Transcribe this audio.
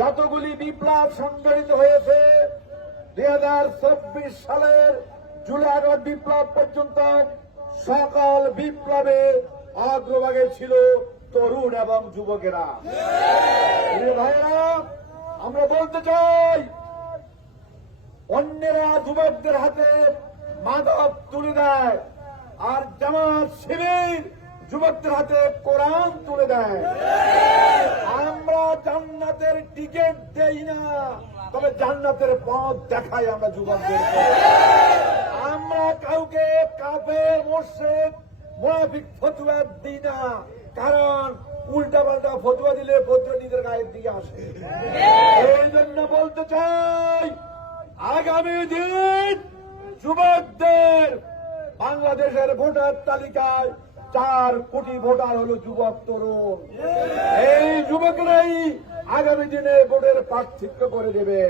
যতগুলি বিপ্লব সংঘটিত হয়েছে 2024 সালের জুলাই আগস্ট বিপ্লব পর্যন্ত সকল বিপ্লবে অগ্রভাগে ছিল তরুণ এবং যুবকেরা। ভাইয়েরা, আমরা বলতে চাই, অন্যেরা যুবকদের হাতে মাদক তুলে দেয় আর জামাত শিবির যুবকদের হাতে কোরআন তুলে দেয়। আমরা জান্নাতের টিকিট দেই না, তবে জান্নাতের পথ দেখাই আমরা যুবকদের। আমরা কাউকে কাফের, মুশরিক, মুনাফিক ফতোয়া দিই না, কারণ উল্টা পাল্টা ফতোয়া দিলে ফতোয়া নিজের গায়ের দিকে আসে। এই জন্য বলতে চাই, আগামী দিন যুবকদের বাংলাদেশের ভোটার তালিকায় 4 কোটি ভোটার হলো যুবক, তরুণ। এই যুবকরাই আগামী দিনে ভোটের পার্থক্য করে দেবে।